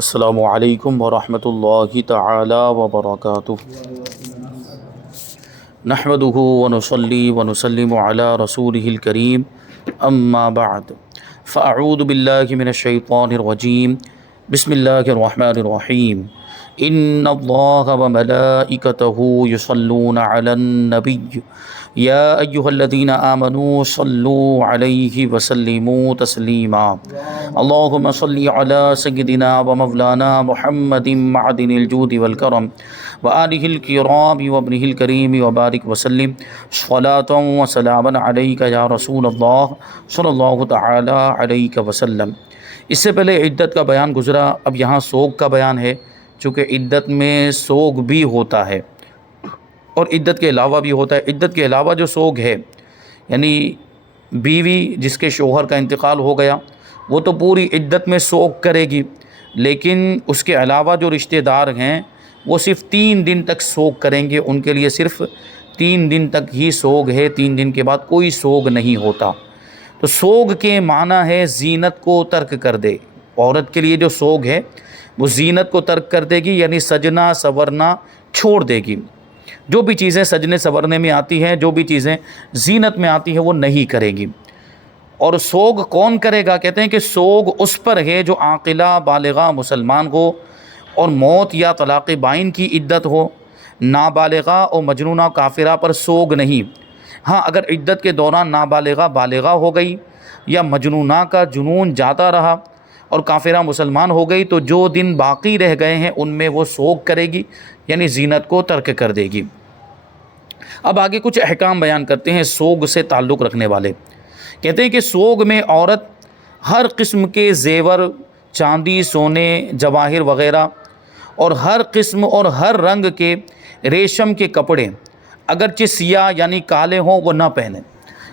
السلام علیکم ورحمۃ اللہ تعالی وبرکاتہ۔ نحمدہ ونصلی ونسلم علی رسولہ الکریم، اما بعد فاعوذ باللہ من الشیطان الرجیم، بسم اللہ الرحمن الرحیم۔ ان اللہ وملائکتہ یصلون علی النبی یا ایہا الذین آمنوا صلوا علیہ وسلموا تسلیما۔ اللہم صلی علی سیدنا ومولانا محمد معدن الجود والکرم وآلہ الکرام وابنہ الکریم وبارک وسلم صلاۃ وسلاما علیک یا رسول اللہ صلی اللہ تعالی علیہ وسلم۔ اس سے پہلے عدت کا بیان گزرا، اب یہاں سوگ کا بیان ہے، چونکہ عدت میں سوگ بھی ہوتا ہے اور عدت کے علاوہ بھی ہوتا ہے۔ عدت کے علاوہ جو سوگ ہے یعنی بیوی جس کے شوہر کا انتقال ہو گیا وہ تو پوری عدت میں سوگ کرے گی، لیکن اس کے علاوہ جو رشتہ دار ہیں وہ صرف 3 دن تک سوگ کریں گے، ان کے لیے صرف 3 دن تک ہی سوگ ہے، 3 دن کے بعد کوئی سوگ نہیں ہوتا۔ تو سوگ کے معنی ہے زینت کو ترک کر دے۔ عورت کے لیے جو سوگ ہے وہ زینت کو ترک کر دے گی، یعنی سجنا سورنا چھوڑ دے گی۔ جو بھی چیزیں سجنے سورنے میں آتی ہیں، جو بھی چیزیں زینت میں آتی ہیں وہ نہیں کرے گی۔ اور سوگ کون کرے گا؟ کہتے ہیں کہ سوگ اس پر ہے جو عاقلہ بالغہ مسلمان ہو اور موت یا طلاق بائن کی عدت ہو۔ نابالغہ اور مجنونہ کافرہ پر سوگ نہیں۔ ہاں، اگر عدت کے دوران نابالغہ بالغہ ہو گئی یا مجنونہ کا جنون جاتا رہا اور کافرہ مسلمان ہو گئی تو جو دن باقی رہ گئے ہیں ان میں وہ سوگ کرے گی، یعنی زینت کو ترک کر دے گی۔ اب آگے کچھ احکام بیان کرتے ہیں سوگ سے تعلق رکھنے والے۔ کہتے ہیں کہ سوگ میں عورت ہر قسم کے زیور، چاندی، سونے، جواہر وغیرہ اور ہر قسم اور ہر رنگ کے ریشم کے کپڑے اگرچہ سیاہ یعنی کالے ہوں وہ نہ پہنے،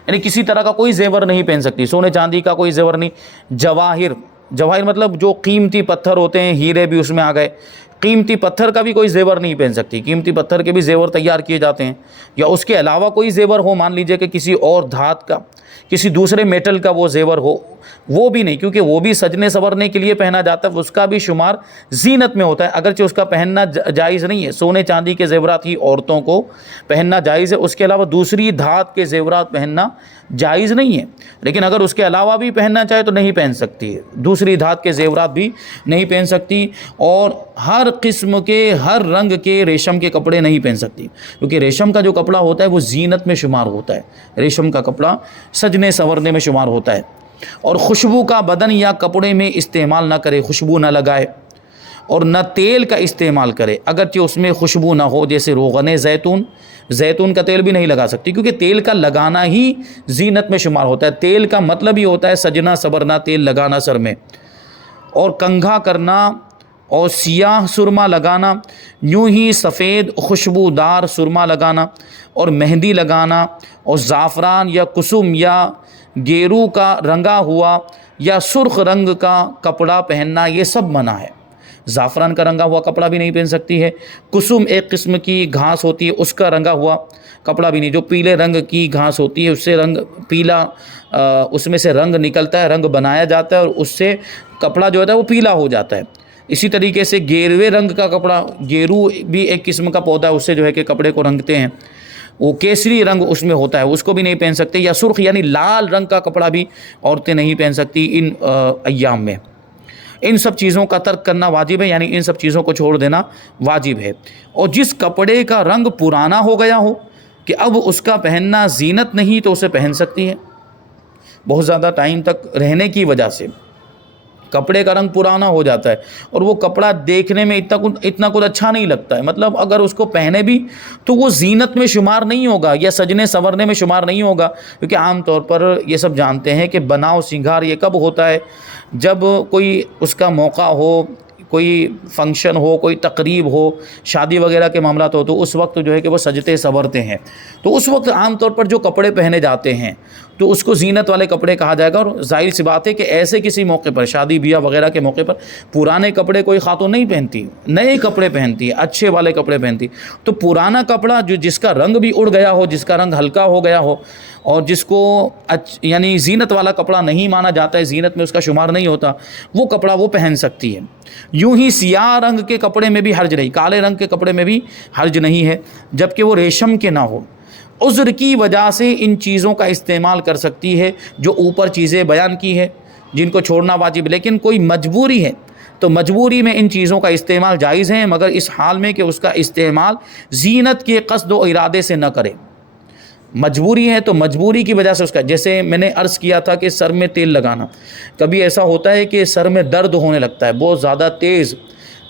یعنی کسی طرح کا کوئی زیور نہیں پہن سکتی، سونے چاندی کا کوئی زیور نہیں۔ جواہر مطلب جو قیمتی پتھر ہوتے ہیں، ہیرے بھی اس میں آ گئے، قیمتی پتھر کا بھی کوئی زیور نہیں پہن سکتی۔ قیمتی پتھر کے بھی زیور تیار کیے جاتے ہیں، یا اس کے علاوہ کوئی زیور ہو، مان لیجئے کہ کسی اور دھات کا، کسی دوسرے میٹل کا وہ زیور ہو، وہ بھی نہیں، کیونکہ وہ بھی سجنے سورنے کے لیے پہنا جاتا ہے، اس کا بھی شمار زینت میں ہوتا ہے، اگرچہ اس کا پہننا جائز نہیں ہے۔ سونے چاندی کے زیورات ہی عورتوں کو پہننا جائز ہے، اس کے علاوہ دوسری دھات کے زیورات پہننا جائز نہیں ہے، لیکن اگر اس کے علاوہ بھی پہننا چاہے تو نہیں پہن سکتی ہے، دوسری دھات کے زیورات بھی نہیں پہن سکتی، اور ہر قسم کے ہر رنگ کے ریشم کے کپڑے نہیں پہن سکتی، کیونکہ ریشم کا جو کپڑا ہوتا ہے وہ زینت میں شمار ہوتا ہے، ریشم کا کپڑا سجنے سورنے میں شمار ہوتا ہے۔ اور خوشبو کا بدن یا کپڑے میں استعمال نہ کرے، خوشبو نہ لگائے، اور نہ تیل کا استعمال کرے اگرچہ اس میں خوشبو نہ ہو، جیسے روغن زیتون کا تیل بھی نہیں لگا سکتی، کیونکہ تیل کا لگانا ہی زینت میں شمار ہوتا ہے۔ تیل کا مطلب ہی ہوتا ہے سجنا سورنا، تیل لگانا سر میں، اور کنگھا کرنا اور سیاہ سرما لگانا، یوں ہی سفید خوشبودار سرما لگانا اور مہندی لگانا، اور زعفران یا کسم یا گیرو کا رنگا ہوا یا سرخ رنگ کا کپڑا پہننا، یہ سب منع ہے۔ زعفران کا رنگا ہوا کپڑا بھی نہیں پہن سکتی ہے۔ کسم ایک قسم کی گھاس ہوتی ہے، اس کا رنگا ہوا کپڑا بھی نہیں، جو پیلے رنگ کی گھاس ہوتی ہے اس سے رنگ پیلا، اس میں سے رنگ نکلتا ہے، رنگ بنایا جاتا ہے اور اس سے کپڑا جو ہوتا ہے وہ پیلا ہو جاتا ہے۔ اسی طریقے سے گیروے رنگ کا کپڑا، گیرو بھی ایک قسم کا پودا ہے، اس سے جو ہے کہ کپڑے کو رنگتے ہیں، وہ کیسری رنگ اس میں ہوتا ہے، اس کو بھی نہیں پہن سکتے۔ یا سرخ یعنی لال رنگ کا کپڑا بھی عورتیں نہیں پہن سکتی ان ایام میں۔ ان سب چیزوں کا ترک کرنا واجب ہے، یعنی ان سب چیزوں کو چھوڑ دینا واجب ہے۔ اور جس کپڑے کا رنگ پرانا ہو گیا ہو کہ اب اس کا پہننا زینت نہیں تو اسے پہن سکتی ہے، بہت زیادہ ٹائم تک رہنے کی وجہ سے کپڑے کا رنگ پرانا ہو جاتا ہے اور وہ کپڑا دیکھنے میں اتنا کچھ اچھا نہیں لگتا ہے، مطلب اگر اس کو پہنے بھی تو وہ زینت میں شمار نہیں ہوگا یا سجنے سورنے میں شمار نہیں ہوگا، کیونکہ عام طور پر یہ سب جانتے ہیں کہ بناؤ سنگھار یہ کب ہوتا ہے؟ جب کوئی اس کا موقع ہو، کوئی فنکشن ہو، کوئی تقریب ہو، شادی وغیرہ کے معاملات ہو، تو اس وقت جو ہے کہ وہ سجتے سورتے ہیں، تو اس وقت عام طور پر جو کپڑے پہنے جاتے ہیں تو اس کو زینت والے کپڑے کہا جائے گا۔ اور ظاہر سی بات ہے کہ ایسے کسی موقع پر، شادی بیاہ وغیرہ کے موقع پر پرانے کپڑے کوئی خاتون نہیں پہنتی، نئے کپڑے پہنتی ہے، اچھے والے کپڑے پہنتی۔ تو پرانا کپڑا جس کا رنگ بھی اڑ گیا ہو، جس کا رنگ ہلکا ہو گیا ہو، اور جس کو یعنی زینت والا کپڑا نہیں مانا جاتا ہے، زینت میں اس کا شمار نہیں ہوتا، وہ کپڑا وہ پہن سکتی ہے۔ یوں ہی سیاہ رنگ کے کپڑے میں بھی حرج نہیں، کالے رنگ کے کپڑے میں بھی حرج نہیں ہے، جبکہ وہ ریشم کے نہ ہو۔ عذر کی وجہ سے ان چیزوں کا استعمال کر سکتی ہے جو اوپر چیزیں بیان کی ہے، جن کو چھوڑنا واجب، لیکن کوئی مجبوری ہے تو مجبوری میں ان چیزوں کا استعمال جائز ہے، مگر اس حال میں کہ اس کا استعمال زینت کے قصد و ارادے سے نہ کرے۔ مجبوری ہے تو مجبوری کی وجہ سے اس کا، جیسے میں نے عرض کیا تھا کہ سر میں تیل لگانا، کبھی ایسا ہوتا ہے کہ سر میں درد ہونے لگتا ہے، بہت زیادہ تیز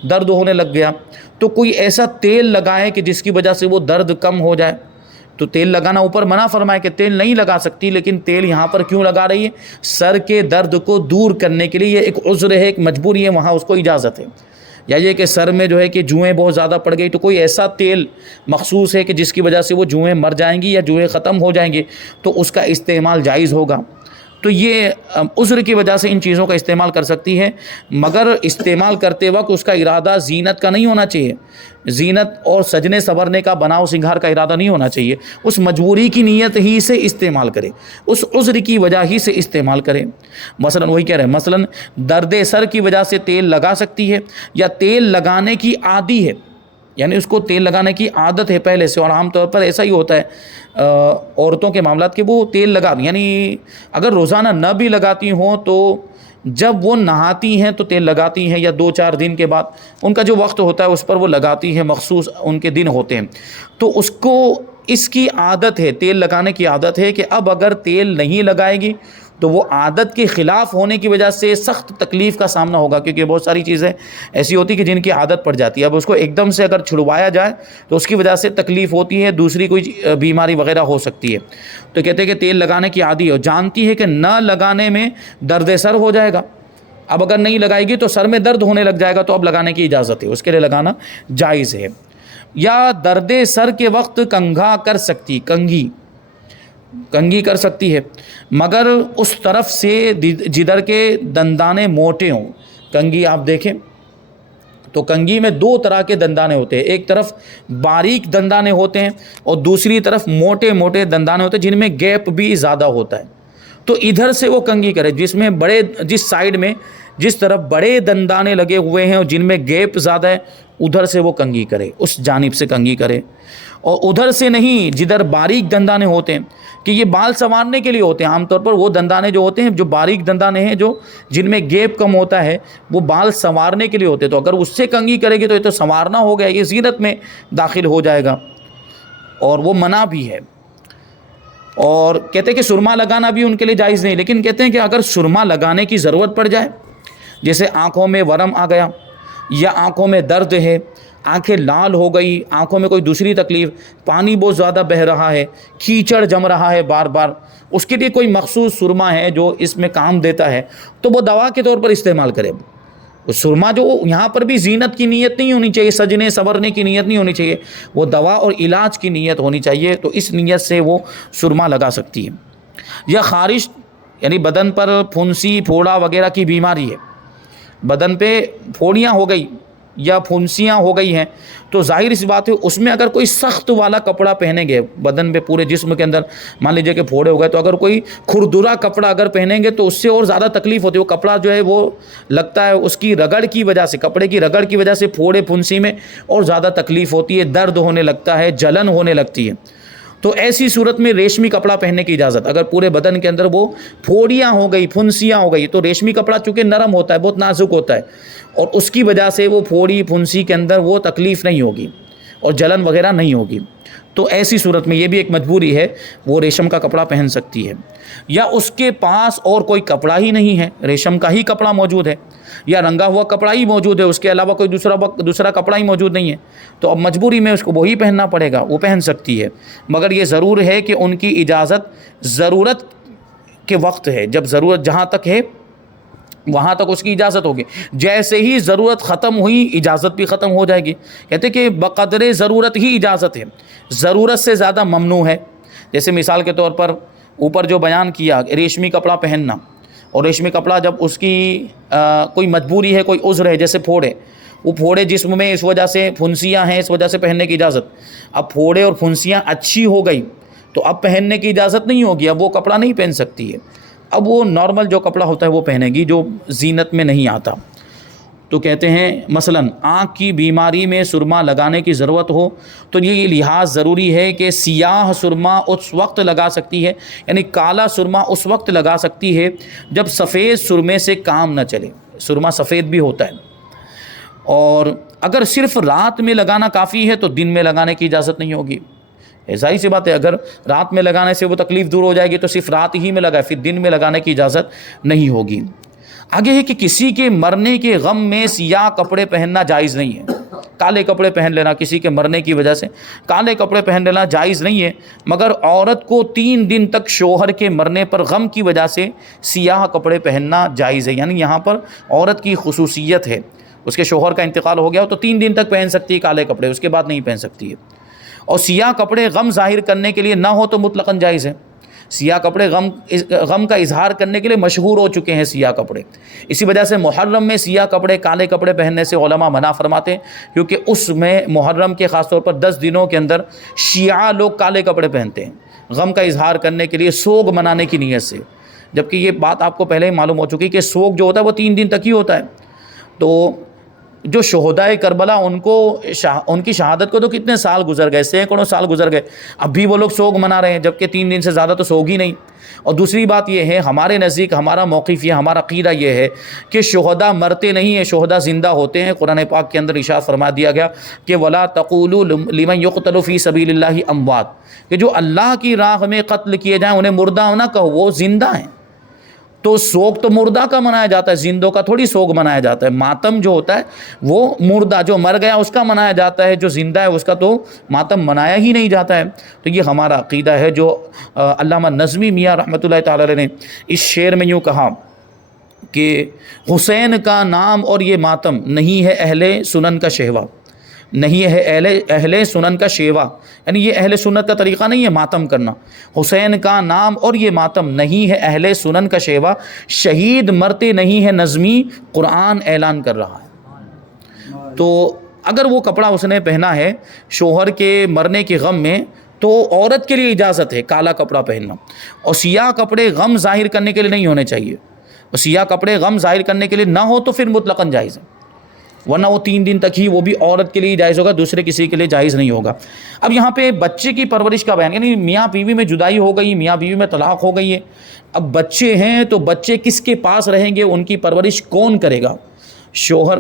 درد ہونے لگ گیا، تو کوئی ایسا تیل لگائے کہ جس کی وجہ سے وہ درد کم ہو جائے۔ تو تیل لگانا اوپر منع فرمائے کہ تیل نہیں لگا سکتی، لیکن تیل یہاں پر کیوں لگا رہی ہے؟ سر کے درد کو دور کرنے کے لیے، یہ ایک عذر ہے، ایک مجبوری ہے، وہاں اس کو اجازت ہے۔ یا یہ کہ سر میں جو ہے کہ جوئیں بہت زیادہ پڑ گئی، تو کوئی ایسا تیل مخصوص ہے کہ جس کی وجہ سے وہ جوئیں مر جائیں گی یا جوئیں ختم ہو جائیں گے، تو اس کا استعمال جائز ہوگا۔ تو یہ عذر کی وجہ سے ان چیزوں کا استعمال کر سکتی ہے، مگر استعمال کرتے وقت اس کا ارادہ زینت کا نہیں ہونا چاہیے، زینت اور سجنے سنورنے کا، بناؤ سنگھار کا ارادہ نہیں ہونا چاہیے۔ اس مجبوری کی نیت ہی سے استعمال کرے، اس عذر کی وجہ ہی سے استعمال کرے۔ مثلا وہی کہہ رہے ہیں، مثلا درد سر کی وجہ سے تیل لگا سکتی ہے، یا تیل لگانے کی عادی ہے، یعنی اس کو تیل لگانے کی عادت ہے پہلے سے، اور عام طور پر ایسا ہی ہوتا ہے عورتوں کے معاملات کے، وہ تیل لگا، یعنی اگر روزانہ نہ بھی لگاتی ہوں تو جب وہ نہاتی ہیں تو تیل لگاتی ہیں، یا 2-4 دن کے بعد ان کا جو وقت ہوتا ہے اس پر وہ لگاتی ہیں، مخصوص ان کے دن ہوتے ہیں، تو اس کو اس کی عادت ہے، تیل لگانے کی عادت ہے کہ اب اگر تیل نہیں لگائے گی تو وہ عادت کے خلاف ہونے کی وجہ سے سخت تکلیف کا سامنا ہوگا، کیونکہ بہت ساری چیزیں ایسی ہوتی کہ جن کی عادت پڑ جاتی ہے۔ اب اس کو ایک دم سے اگر چھڑوایا جائے تو اس کی وجہ سے تکلیف ہوتی ہے، دوسری کوئی بیماری وغیرہ ہو سکتی ہے۔ تو کہتے ہیں کہ تیل لگانے کی عادی ہے، جانتی ہے کہ نہ لگانے میں درد سر ہو جائے گا، اب اگر نہیں لگائے گی تو سر میں درد ہونے لگ جائے گا، تو اب لگانے کی اجازت ہے، اس کے لیے لگانا جائز ہے۔ یا درد سر کے وقت کنگھا کر سکتی، کنگھی کر سکتی ہے، مگر اس طرف سے جدھر کے دندانے موٹے ہوں۔ کنگھی آپ دیکھیں تو کنگھی میں 2 طرح کے دندانے ہوتے ہیں، ایک طرف باریک دندانے ہوتے ہیں اور دوسری طرف موٹے موٹے دندانے ہوتے ہیں جن میں گیپ بھی زیادہ ہوتا ہے۔ تو ادھر سے وہ کنگھی کرے جس سائیڈ میں جس طرف بڑے دندانے لگے ہوئے ہیں اور جن میں گیپ زیادہ ہے، ادھر سے وہ کنگھی کرے، اس جانب سے کنگھی کرے، اور ادھر سے نہیں جدھر باریک دندانے ہوتے ہیں، کہ یہ بال سنوارنے کے لیے ہوتے ہیں۔ عام طور پر وہ دندانے جو ہوتے ہیں، جو باریک دندانے ہیں، جن میں گیپ کم ہوتا ہے، وہ بال سنوارنے کے لیے ہوتے ہیں، تو اگر اس سے کنگھی کرے گی تو یہ تو سنوارنا ہو گیا، یہ زینت میں داخل ہو جائے گا، اور وہ منع بھی ہے۔ اور کہتے ہیں کہ سرما لگانا بھی ان کے لیے جائز نہیں، لیکن کہتے ہیں کہ اگر سرما لگانے کی ضرورت پڑ جائے، جیسے آنکھوں میں ورم آ گیا، یا آنکھوں میں درد ہے، آنکھیں لال ہو گئی، آنکھوں میں کوئی دوسری تکلیف، پانی بہت زیادہ بہہ رہا ہے، کیچڑ جم رہا ہے بار بار، اس کے لیے کوئی مخصوص سرما ہے جو اس میں کام دیتا ہے، تو وہ دوا کے طور پر استعمال کرے۔ سرما جو یہاں پر بھی زینت کی نیت نہیں ہونی چاہیے، سجنے سنورنے کی نیت نہیں ہونی چاہیے، وہ دوا اور علاج کی نیت ہونی چاہیے، تو اس نیت سے وہ سرما لگا سکتی ہے۔ یا خارش، یعنی بدن پر پھنسی پھوڑا وغیرہ کی بیماری ہے، بدن پہ پھوڑیاں ہو گئی یا پھنسیاں ہو گئی ہیں، تو ظاہر سی بات ہے اس میں اگر کوئی سخت والا کپڑا پہنیں گے، بدن پہ پورے جسم کے اندر مان لیجئے کہ پھوڑے ہو گئے، تو اگر کوئی کھردرا کپڑا اگر پہنیں گے تو اس سے اور زیادہ تکلیف ہوتی ہے۔ وہ کپڑا جو ہے وہ لگتا ہے اس کی رگڑ کی وجہ سے، کپڑے کی رگڑ کی وجہ سے پھوڑے پھنسی میں اور زیادہ تکلیف ہوتی ہے، درد ہونے لگتا ہے، جلن ہونے لگتی ہے۔ تو ایسی صورت میں ریشمی کپڑا پہننے کی اجازت، اگر پورے بدن کے اندر وہ پھوڑیاں ہو گئی، پھنسیاں ہو گئی، تو ریشمی کپڑا چونکہ نرم ہوتا ہے، بہت نازک ہوتا ہے، اور اس کی وجہ سے وہ پھوڑی پھنسی کے اندر وہ تکلیف نہیں ہوگی اور جلن وغیرہ نہیں ہوگی، تو ایسی صورت میں یہ بھی ایک مجبوری ہے، وہ ریشم کا کپڑا پہن سکتی ہے۔ یا اس کے پاس اور کوئی کپڑا ہی نہیں ہے، ریشم کا ہی کپڑا موجود ہے، یا رنگا ہوا کپڑا ہی موجود ہے، اس کے علاوہ کوئی دوسرا کپڑا ہی موجود نہیں ہے، تو اب مجبوری میں اس کو وہی پہننا پڑے گا، وہ پہن سکتی ہے، مگر یہ ضرور ہے کہ ان کی اجازت ضرورت کے وقت ہے، جب ضرورت جہاں تک ہے وہاں تک اس کی اجازت ہوگی، جیسے ہی ضرورت ختم ہوئی اجازت بھی ختم ہو جائے گی۔ کہتے کہ بقدر ضرورت ہی اجازت ہے، ضرورت سے زیادہ ممنوع ہے۔ جیسے مثال کے طور پر اوپر جو بیان کیا ریشمی کپڑا پہننا، اور ریشمی کپڑا جب اس کی کوئی مجبوری ہے، کوئی عذر ہے، جیسے پھوڑے، وہ پھوڑے جسم میں اس وجہ سے، پھنسیاں ہیں اس وجہ سے پہننے کی اجازت، اب پھوڑے اور پھنسیاں اچھی ہو گئی تو اب پہننے کی اجازت نہیں ہوگی، اب وہ کپڑا نہیں پہن سکتی ہے، اب وہ نارمل جو کپڑا ہوتا ہے وہ پہنے گی جو زینت میں نہیں آتا۔ تو کہتے ہیں مثلا آنکھ کی بیماری میں سرما لگانے کی ضرورت ہو تو یہ لحاظ ضروری ہے کہ سیاہ سرما اس وقت لگا سکتی ہے، یعنی کالا سرما اس وقت لگا سکتی ہے جب سفید سرمے سے کام نہ چلے، سرما سفید بھی ہوتا ہے، اور اگر صرف رات میں لگانا کافی ہے تو دن میں لگانے کی اجازت نہیں ہوگی۔ ظاہر سی بات ہے، اگر رات میں لگانے سے وہ تکلیف دور ہو جائے گی تو صرف رات ہی میں لگائے، پھر دن میں لگانے کی اجازت نہیں ہوگی۔ آگے ہے کہ کسی کے مرنے کے غم میں سیاہ کپڑے پہننا جائز نہیں ہے، کالے کپڑے پہن لینا، کسی کے مرنے کی وجہ سے کالے کپڑے پہن لینا جائز نہیں ہے، مگر عورت کو 3 دن تک شوہر کے مرنے پر غم کی وجہ سے سیاہ کپڑے پہننا جائز ہے، یعنی یہاں پر عورت کی خصوصیت ہے، اس کے شوہر کا انتقال ہو گیا ہو تو 3 دن تک پہن سکتی ہے کالے کپڑے، اس کے بعد نہیں پہن سکتی ہے، اور سیاہ کپڑے غم ظاہر کرنے کے لیے نہ ہو تو مطلقاً جائز ہے۔ سیاہ کپڑے غم کا اظہار کرنے کے لیے مشہور ہو چکے ہیں سیاہ کپڑے، اسی وجہ سے محرم میں سیاہ کپڑے، کالے کپڑے پہننے سے علماء منع فرماتے ہیں، کیونکہ اس میں محرم کے خاص طور پر 10 دنوں کے اندر شیعہ لوگ کالے کپڑے پہنتے ہیں غم کا اظہار کرنے کے لیے، سوگ منانے کی نیت سے، جبکہ یہ بات آپ کو پہلے ہی معلوم ہو چکی کہ سوگ جو ہوتا ہے وہ 3 دن تک ہی ہوتا ہے۔ تو جو شہدائے کربلا ان کی شہادت کو تو کتنے سال گزر گئے، سینکڑوں سال گزر گئے، اب بھی وہ لوگ سوگ منا رہے ہیں، جبکہ 3 دن سے زیادہ تو سوگ ہی نہیں۔ اور دوسری بات یہ ہے، ہمارے نزدیک ہمارا موقف یہ، ہمارا عقیدہ یہ ہے کہ شہداء مرتے نہیں ہیں، شہداء زندہ ہوتے ہیں۔ قرآن پاک کے اندر ارشاد فرما دیا گیا کہ وَلَا تَقُولُوا لِمَنْ يُقْتَلُ فِي سَبِيلِ اللَّهِ أَمْوَاتٌ، کہ جو اللہ کی راہ میں قتل کیے جائیں انہیں مردہ نہ کہو، وہ زندہ ہیں۔ تو سوگ تو مردہ کا منایا جاتا ہے، زندوں کا تھوڑی سوگ منایا جاتا ہے۔ ماتم جو ہوتا ہے وہ مردہ جو مر گیا اس کا منایا جاتا ہے، جو زندہ ہے اس کا تو ماتم منایا ہی نہیں جاتا ہے۔ تو یہ ہمارا عقیدہ ہے، جو علامہ نظمی میاں رحمۃ اللہ تعالی علیہ نے اس شعر میں یوں کہا کہ حسین کا نام اور یہ ماتم نہیں ہے اہل سنن کا شیوا، نہیں ہے اہل سنن کا شیوا، یعنی یہ اہل سنت کا طریقہ نہیں ہے ماتم کرنا۔ حسین کا نام اور یہ ماتم نہیں ہے اہل سنن کا شیوا، شہید مرتے نہیں ہے نظمی قرآن اعلان کر رہا ہے۔ تو اگر وہ کپڑا اس نے پہنا ہے شوہر کے مرنے کے غم میں تو عورت کے لیے اجازت ہے کالا کپڑا پہننا، اور سیاہ کپڑے غم ظاہر کرنے کے لیے نہیں ہونے چاہیے، اور سیاہ کپڑے غم ظاہر کرنے کے لیے نہ ہو تو پھر مطلقاً جائز ہے، ورنہ وہ 3 دن تک ہی وہ بھی عورت کے لیے جائز ہوگا، دوسرے کسی کے لیے جائز نہیں ہوگا۔ اب یہاں پہ بچے کی پرورش کا بیان، یعنی میاں بیوی میں جدائی ہو گئی، میاں بیوی میں طلاق ہو گئی ہے، اب بچے ہیں تو بچے کس کے پاس رہیں گے، ان کی پرورش کون کرے گا؟ شوہر،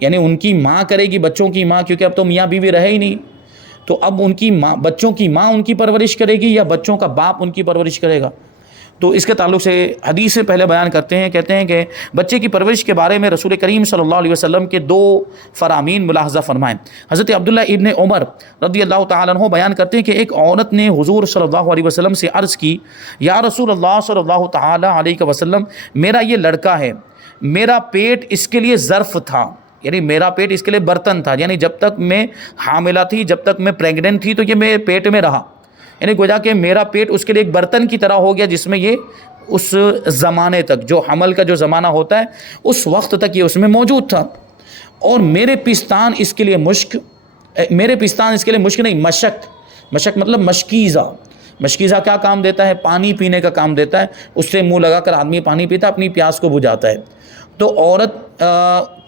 یعنی ان کی ماں کرے گی، بچوں کی ماں، کیونکہ اب تو میاں بیوی رہے ہی نہیں، تو اب ان کی ماں، بچوں کی ماں ان کی پرورش کرے گی یا بچوں کا باپ ان کی پرورش کرے گا؟ تو اس کے تعلق سے حدیث سے پہلے بیان کرتے ہیں، کہتے ہیں کہ بچے کی پرورش کے بارے میں رسول کریم صلی اللہ علیہ وسلم کے 2 فرامین ملاحظہ فرمائیں۔ حضرت عبداللہ ابن عمر رضی اللہ تعالیٰ عنہ بیان کرتے ہیں کہ ایک عورت نے حضور صلی اللہ علیہ وسلم سے عرض کی، یا رسول اللہ صلی اللہ تعالیٰ علیہ وسلم، میرا یہ لڑکا ہے، میرا پیٹ اس کے لیے ظرف تھا، یعنی میرا پیٹ اس کے لیے برتن تھا، یعنی جب تک میں حاملہ تھی، جب تک میں پریگننٹ تھی تو یہ میرے پیٹ میں رہا، یعنی گویا کہ میرا پیٹ اس کے لیے ایک برتن کی طرح ہو گیا جس میں یہ اس زمانے تک، جو حمل کا جو زمانہ ہوتا ہے اس وقت تک یہ اس میں موجود تھا، اور میرے پستان اس کے لیے مشک نہیں، مشک مطلب مشکیزہ، مشکیزہ کیا کام دیتا ہے؟ پانی پینے کا کام دیتا ہے، اس سے منہ لگا کر آدمی پانی پیتا ہے، اپنی پیاس کو بجھاتا ہے۔ تو عورت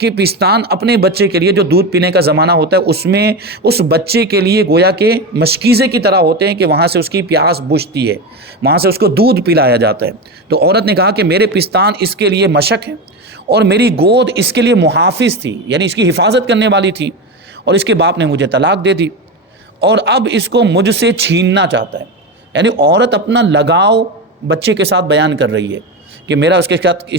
کے پستان اپنے بچے کے لیے جو دودھ پینے کا زمانہ ہوتا ہے اس میں اس بچے کے لیے گویا کہ مشکیزے کی طرح ہوتے ہیں کہ وہاں سے اس کی پیاس بجھتی ہے، وہاں سے اس کو دودھ پلایا جاتا ہے۔ تو عورت نے کہا کہ میرے پستان اس کے لیے مشک ہے اور میری گود اس کے لیے محافظ تھی، یعنی اس کی حفاظت کرنے والی تھی، اور اس کے باپ نے مجھے طلاق دے دی اور اب اس کو مجھ سے چھیننا چاہتا ہے۔ یعنی عورت اپنا لگاؤ بچے کے ساتھ بیان کر رہی ہے کہ میرا اس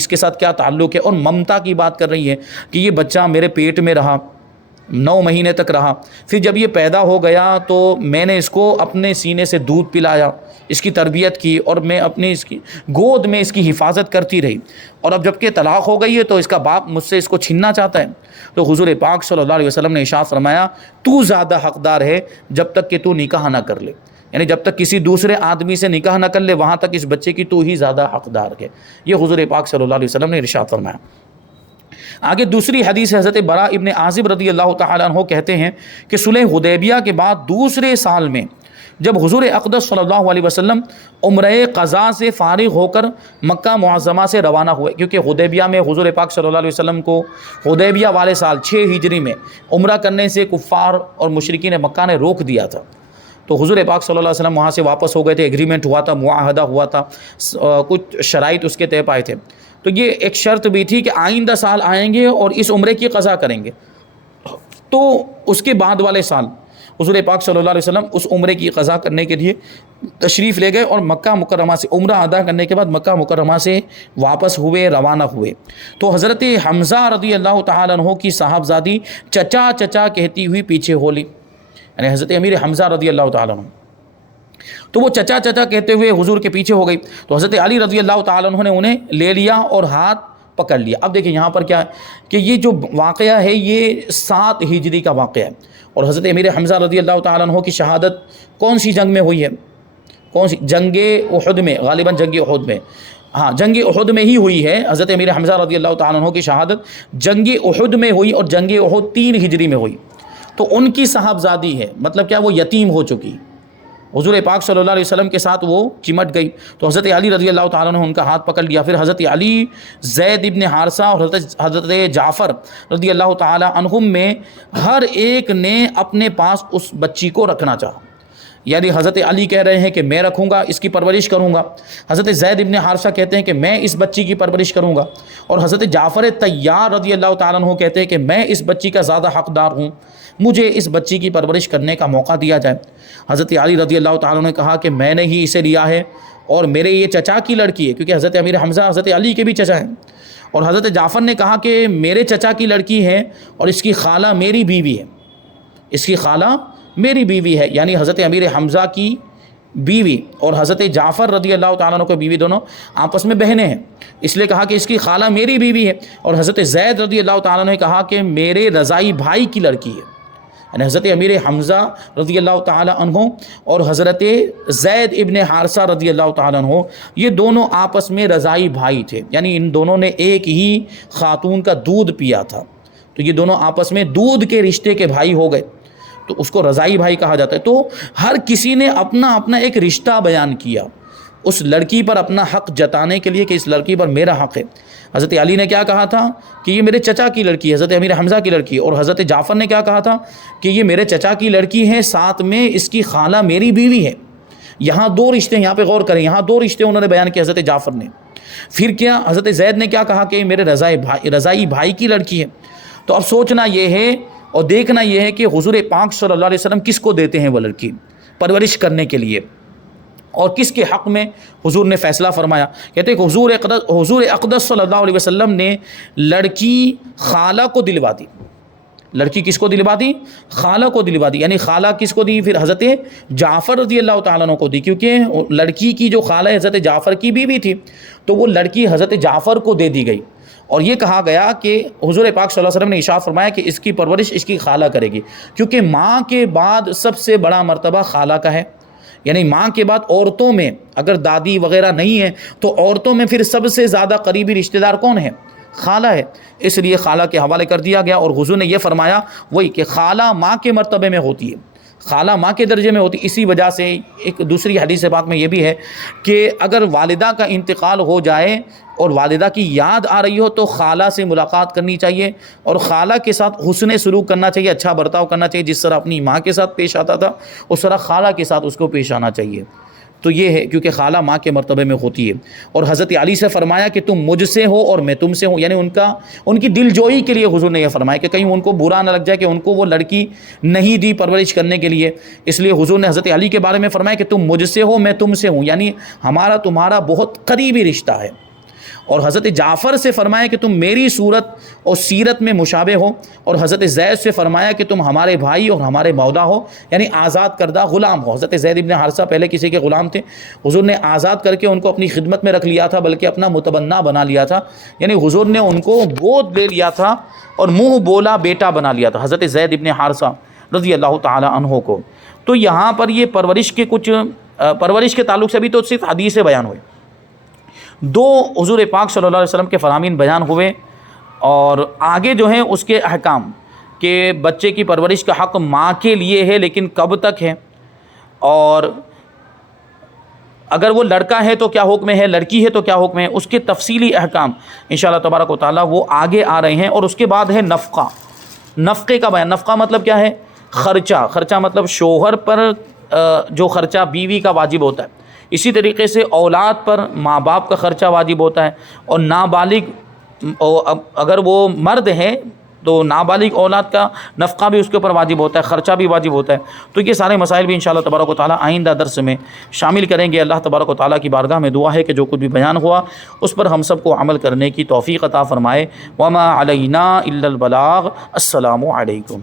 کے ساتھ کیا تعلق ہے، اور ممتا کی بات کر رہی ہے کہ یہ بچہ میرے پیٹ میں رہا، 9 مہینے تک رہا، پھر جب یہ پیدا ہو گیا تو میں نے اس کو اپنے سینے سے دودھ پلایا، اس کی تربیت کی، اور میں اپنی اس کی گود میں اس کی حفاظت کرتی رہی، اور اب جب کہ طلاق ہو گئی ہے تو اس کا باپ مجھ سے اس کو چھیننا چاہتا ہے۔ تو حضور پاک صلی اللہ علیہ وسلم نے ارشاد فرمایا، تو زیادہ حقدار ہے جب تک کہ تو نکاح نہ کر لے، یعنی جب تک کسی دوسرے آدمی سے نکاح نہ کر لے وہاں تک اس بچے کی تو ہی زیادہ حقدار ہے. یہ حضور پاک صلی اللہ علیہ وسلم نے ارشاد فرمایا. آگے دوسری حدیث حضرت براء ابن عازب رضی اللہ تعالیٰ عنہ کہتے ہیں کہ صلح حدیبیہ کے بعد دوسرے سال میں جب حضور اقدس صلی اللہ علیہ وسلم عمرہ قضاء سے فارغ ہو کر مکہ معظمہ سے روانہ ہوئے، کیونکہ حدیبیہ میں حضور پاک صلی اللہ علیہ وسلم کو حدیبیہ والے سال 6 ہجری میں عمرہ کرنے سے کفار اور مشرکین مکہ نے روک دیا تھا. تو حضور پاک صلی اللہ علیہ وسلم وہاں سے واپس ہو گئے تھے، ایگریمنٹ ہوا تھا، معاہدہ ہوا تھا، کچھ شرائط اس کے طے پائے تھے. تو یہ ایک شرط بھی تھی کہ آئندہ سال آئیں گے اور اس عمرے کی قضا کریں گے. تو اس کے بعد والے سال حضور پاک صلی اللہ علیہ وسلم اس عمرے کی قضا کرنے کے لیے تشریف لے گئے اور مکہ مکرمہ سے عمرہ ادا کرنے کے بعد مکہ مکرمہ سے واپس ہوئے، روانہ ہوئے. تو حضرت حمزہ رضی اللہ تعالیٰ عنہ کی صاحبزادی چچا چچا کہتی ہوئی پیچھے ہو لی، یعنی حضرت امیر حمزہ رضی اللہ تعالیٰ عنہ. تو وہ چچا چچا کہتے ہوئے حضور کے پیچھے ہو گئی. تو حضرت علی رضی اللہ تعالیٰ عنہ نے انہیں لے لیا اور ہاتھ پکڑ لیا. اب دیکھیں یہاں پر کیا ہے کہ یہ جو واقعہ ہے یہ 7 ہجری کا واقعہ ہے، اور حضرت امیر حمزہ رضی اللہ تعالیٰ عنہ کی شہادت کون سی جنگ میں ہوئی ہے؟ کون سی؟ جنگ احد میں، غالباً جنگ احد میں. ہاں جنگ احد میں ہی ہوئی ہے. حضرت امیر حمزہ رضی اللہ تعالیٰ عنہ کی شہادت جنگ احد میں ہوئی اور جنگ احد 3 ہجری میں ہوئی. تو ان کی صاحبزادی ہے، مطلب کیا وہ یتیم ہو چکی، حضور پاک صلی اللہ علیہ وسلم کے ساتھ وہ چمٹ گئی. تو حضرت علی رضی اللہ تعالیٰ نے ان کا ہاتھ پکڑ لیا. پھر حضرت علی، زید ابن حارثہ اور حضرت جعفر رضی اللہ تعالیٰ عنہم میں ہر ایک نے اپنے پاس اس بچی کو رکھنا چاہا. یعنی حضرت علی کہہ رہے ہیں کہ میں رکھوں گا، اس کی پرورش کروں گا. حضرت زید ابن حارثہ کہتے ہیں کہ میں اس بچی کی پرورش کروں گا. اور حضرت جعفر طیار رضی اللہ تعالیٰ عنہ کہتے ہیں کہ میں اس بچی کا زیادہ حقدار ہوں، مجھے اس بچی کی پرورش کرنے کا موقع دیا جائے. حضرت علی رضی اللہ تعالیٰ نے کہا کہ میں نے ہی اسے لیا ہے اور میرے یہ چچا کی لڑکی ہے، کیونکہ حضرت امیر حمزہ حضرت علی کے بھی چچا ہیں. اور حضرت جعفر نے کہا کہ میرے چچا کی لڑکی ہے اور اس کی خالہ میری بیوی ہے، اس کی خالہ میری بیوی ہے. یعنی حضرت امیر حمزہ کی بیوی اور حضرت جعفر رضی اللہ تعالیٰ عنہ کی بیوی دونوں آپس میں بہنیں ہیں، اس لیے کہا کہ اس کی خالہ میری بیوی ہے. اور حضرت زید رضی اللہ تعالیٰ نے کہا کہ میرے رضائی بھائی کی لڑکی ہے. یعنی حضرت امیر حمزہ رضی اللہ تعالیٰ عنہ اور حضرت زید ابن حارثہ رضی اللہ تعالیٰ عنہ یہ دونوں آپس میں رضائی بھائی تھے، یعنی ان دونوں نے ایک ہی خاتون کا دودھ پیا تھا. تو یہ دونوں آپس میں دودھ کے رشتے کے بھائی ہو گئے، تو اس کو رضائی بھائی کہا جاتا ہے. تو ہر کسی نے اپنا اپنا ایک رشتہ بیان کیا اس لڑکی پر اپنا حق جتانے کے لیے کہ اس لڑکی پر میرا حق ہے. حضرت علی نے کیا کہا تھا کہ یہ میرے چچا کی لڑکی ہے، حضرت امیر حمزہ کی لڑکی. اور حضرت جعفر نے کیا کہا تھا کہ یہ میرے چچا کی لڑکی ہے، ساتھ میں اس کی خالہ میری بیوی ہے. یہاں 2 رشتے، یہاں پہ غور کریں، یہاں 2 رشتے انہوں نے بیان کیے حضرت جعفر نے. پھر کیا حضرت زید نے کیا کہا کہ یہ میرے رضائی بھائی کی لڑکی ہے. تو اب سوچنا یہ ہے اور دیکھنا یہ ہے کہ حضور پاک صلی اللہ علیہ وسلم کس کو دیتے ہیں وہ لڑکی پرورش کرنے کے لیے، اور کس کے حق میں حضور نے فیصلہ فرمایا. کہتے ہیں کہ حضور اقدس صلی اللہ علیہ وسلم نے لڑکی خالہ کو دلوا دی. لڑکی کس کو دلوا دی؟ خالہ کو دلوا دی. یعنی خالہ کس کو دی؟ پھر حضرت جعفر رضی اللہ تعالیٰ عنہ کو دی، کیونکہ لڑکی کی جو خالہ حضرت جعفر کی بیوی تھی تو وہ لڑکی حضرت جعفر کو دے دی گئی. اور یہ کہا گیا کہ حضور پاک صلی اللہ علیہ وسلم نے ارشاد فرمایا کہ اس کی پرورش اس کی خالہ کرے گی، کیونکہ ماں کے بعد سب سے بڑا مرتبہ خالہ کا ہے. یعنی ماں کے بعد عورتوں میں اگر دادی وغیرہ نہیں ہے تو عورتوں میں پھر سب سے زیادہ قریبی رشتہ دار کون ہے؟ خالہ ہے. اس لیے خالہ کے حوالے کر دیا گیا. اور حضور نے یہ فرمایا وہی کہ خالہ ماں کے مرتبے میں ہوتی ہے، خالہ ماں کے درجے میں ہوتی. اسی وجہ سے ایک دوسری حدیث پاک میں یہ بھی ہے کہ اگر والدہ کا انتقال ہو جائے اور والدہ کی یاد آ رہی ہو تو خالہ سے ملاقات کرنی چاہیے اور خالہ کے ساتھ حسن سلوک کرنا چاہیے، اچھا برتاؤ کرنا چاہیے. جس طرح اپنی ماں کے ساتھ پیش آتا تھا اس طرح خالہ کے ساتھ اس کو پیش آنا چاہیے. تو یہ ہے کیونکہ خالہ ماں کے مرتبے میں ہوتی ہے. اور حضرت علی سے فرمایا کہ تم مجھ سے ہو اور میں تم سے ہوں، یعنی ان کی دل جوئی کے لیے حضور نے یہ فرمایا کہ کہیں ان کو برا نہ لگ جائے کہ ان کو وہ لڑکی نہیں دی پرورش کرنے کے لیے. اس لیے حضور نے حضرت علی کے بارے میں فرمایا کہ تم مجھ سے ہو میں تم سے ہوں، یعنی ہمارا تمہارا بہت قریبی رشتہ ہے. اور حضرت جعفر سے فرمایا کہ تم میری صورت اور سیرت میں مشابہ ہو. اور حضرت زید سے فرمایا کہ تم ہمارے بھائی اور ہمارے مولا ہو، یعنی آزاد کردہ غلام ہو. حضرت زید ابن حارثہ پہلے کسی کے غلام تھے، حضور نے آزاد کر کے ان کو اپنی خدمت میں رکھ لیا تھا، بلکہ اپنا متبنہ بنا لیا تھا. یعنی حضور نے ان کو گود لے لیا تھا اور منہ بولا بیٹا بنا لیا تھا. حضرت زید ابن حارثہ رضی اللہ تعالی عنہ کو۔ تو یہاں پر یہ پرورش کے تعلق سے بھی تو صرف حدیثیں بیان ہوئے، دو حضور پاک صلی اللہ علیہ وسلم کے فرامین بیان ہوئے، اور آگے جو ہیں اس کے احکام کہ بچے کی پرورش کا حق ماں کے لیے ہے لیکن کب تک ہے، اور اگر وہ لڑکا ہے تو کیا حکم ہے، لڑکی ہے تو کیا حکم ہے، اس کے تفصیلی احکام انشاءاللہ تبارک و تعالیٰ وہ آگے آ رہے ہیں۔ اور اس کے بعد ہے نفقہ، نفقے کا بیان۔ نفقہ مطلب کیا ہے؟ خرچہ۔ خرچہ مطلب شوہر پر جو خرچہ بیوی کا واجب ہوتا ہے، اسی طریقے سے اولاد پر ماں باپ کا خرچہ واجب ہوتا ہے، اور نابالغ اگر وہ مرد ہے تو نابالغ اولاد کا نفقہ بھی اس کے اوپر واجب ہوتا ہے، خرچہ بھی واجب ہوتا ہے۔ تو یہ سارے مسائل بھی انشاءاللہ تبارک و تعالیٰ آئندہ درس میں شامل کریں گے۔ اللہ تبارک و تعالیٰ کی بارگاہ میں دعا ہے کہ جو کچھ بھی بیان ہوا اس پر ہم سب کو عمل کرنے کی توفیق عطا فرمائے۔ وما علینا الا البلاغ۔ السلام علیکم۔